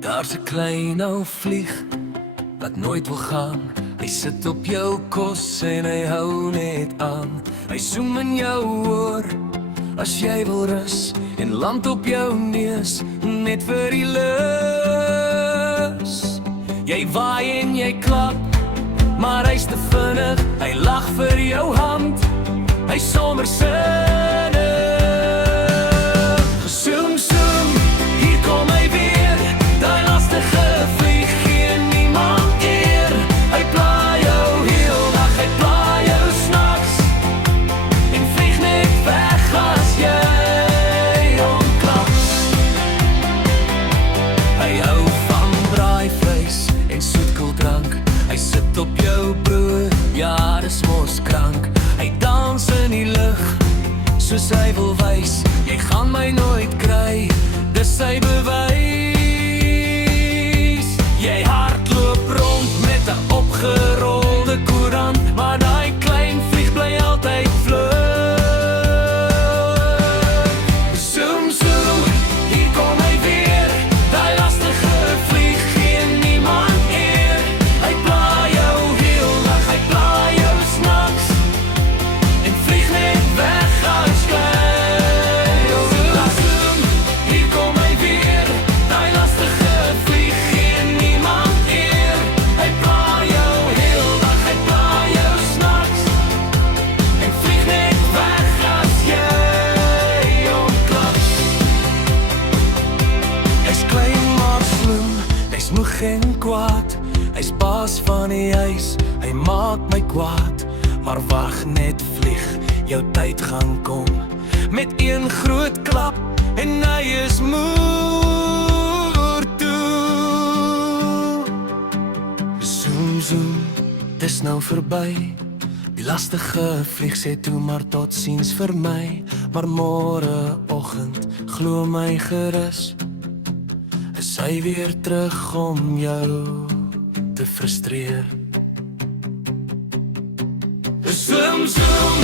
Daar's 'n klein ou vlieg wat nooit wil gaan. Hy sit op jou kos en hy hou net aan. Hy soem in jou oor as jy wil rus en land op jou neus net vir die lus. Jy waai en jy klap, maar hy's te vinnig. Hy lag vir jou hand, hy sommer sinne. Soem, soem, hier kom hy weer. Daai lastige vlieg gee niemand eer. Hy pla jou heel dag, hy pla jou snags en vlieg net weg as jy omklaks. Hy hou van braaivleis en soetkoeldrank. Hy sit op jou brood, ja, dis mos krank. Hy dans in die lug, soos hy wil wys. Jy gaan my nooit kry, dis sy bewys. Jy hardloop rond met 'n opgerolde koerant, maar daai klein vlieg bly altyd vlug. Zoom, zoom, hier kom hy weer. Daai lastige vlieg gee niemand eer. Hy pla jou heel dag, hy pla jou snags en vlieg net weg as klei. Zoom, hier kom hy weer. Daai lastige vlieg gee niemand eer. Hy pla jou heel dag, hy pla jou snags en vlieg net weg as jy omklaks. Hy's klein maar slim, hy's moeg en kwaad. Hy's baas van die huis, hy maak my kwaad. Maar wag net vlieg, jou tyd gaan kom met een groot klap en hy is moer toe. Zoom, zoom, dis nou verby. Die lastige vlieg sê toe maar totsiens vir my. Maar môreoggend, glo my gerus, is hy weer terug om jou te frustreer. Zoom, zoom,